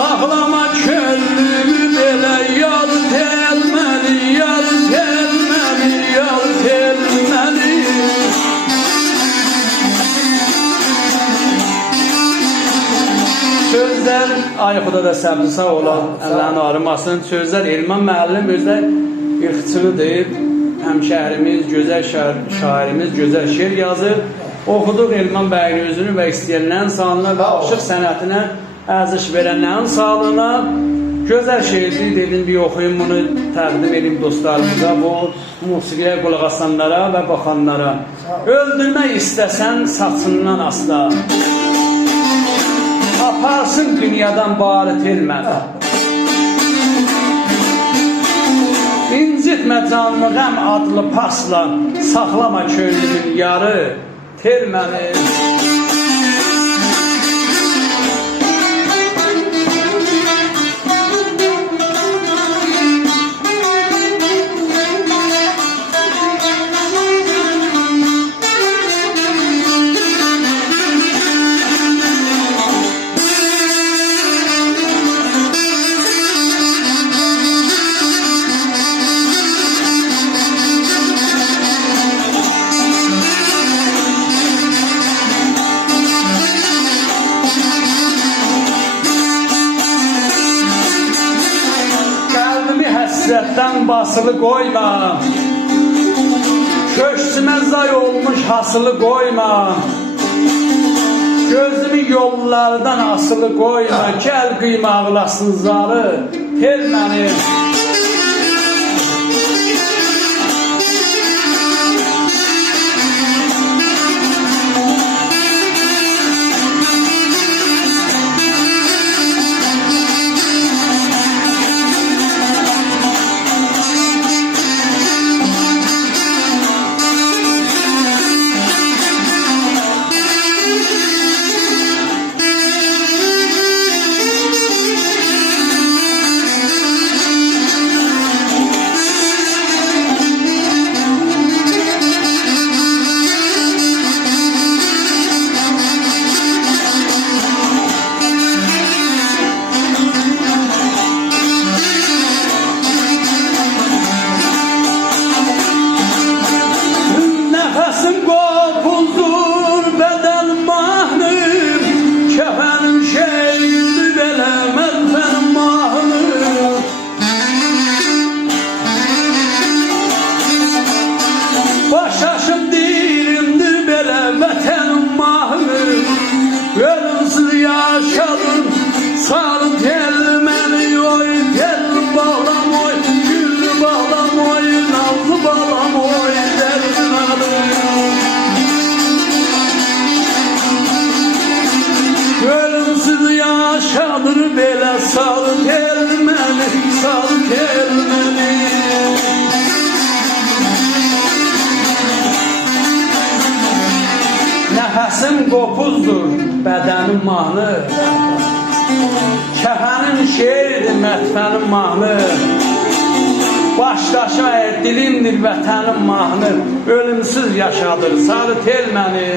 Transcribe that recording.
saxlama könlümü belə yar telməni, yar telməni, yar telməni. Sözler Ayxuda da səbri sağ olan, əllərini arımasın. Sözler Elman müəllim özdə ilxıçını deyib, həmşəhrimiz, gözəl şairimiz gözəl şeir yazır. Oxuduq Elman bəyin özünü və istəyənlərin sağlığına və aşıq sənətinə ərziş verənlərin sağlığına. Gözəl şeirdir, dedim bir oxuyun bunu təqdim edeyim dostlarımıza, bu musiqiyə qulaq asanlara və baxanlara. Öldürmək istəsən saçından asla, aparsın dünyadan bari telməni. İncitmə canlı qəm adlı pasla, saxlama könlünün yarı telməni. Həsrətdən basılı qoyma, köksümə zay olmuş hasılı qoyma, gözümü yollardan asılı qoyma, gəl qıyma ağlasın zarı telməni. Başaşım dilimdir belə vətənim mahnı, ölümsüz yaşadım sarı telməni. Oy tel bağlam oy, gül bağlam oy, nazlı bağlam oy, dərdin adı. Ölümsüz yaşadır belə sarı telməni, sarı telməni. Nəfəsim qopuzdur, bədənim mahnı, kəfənim şeirdir, mətfənim mahnı. Başdaşa dilimdir, vətənim mahnı, ölümsüz yaşadır sarı telməni.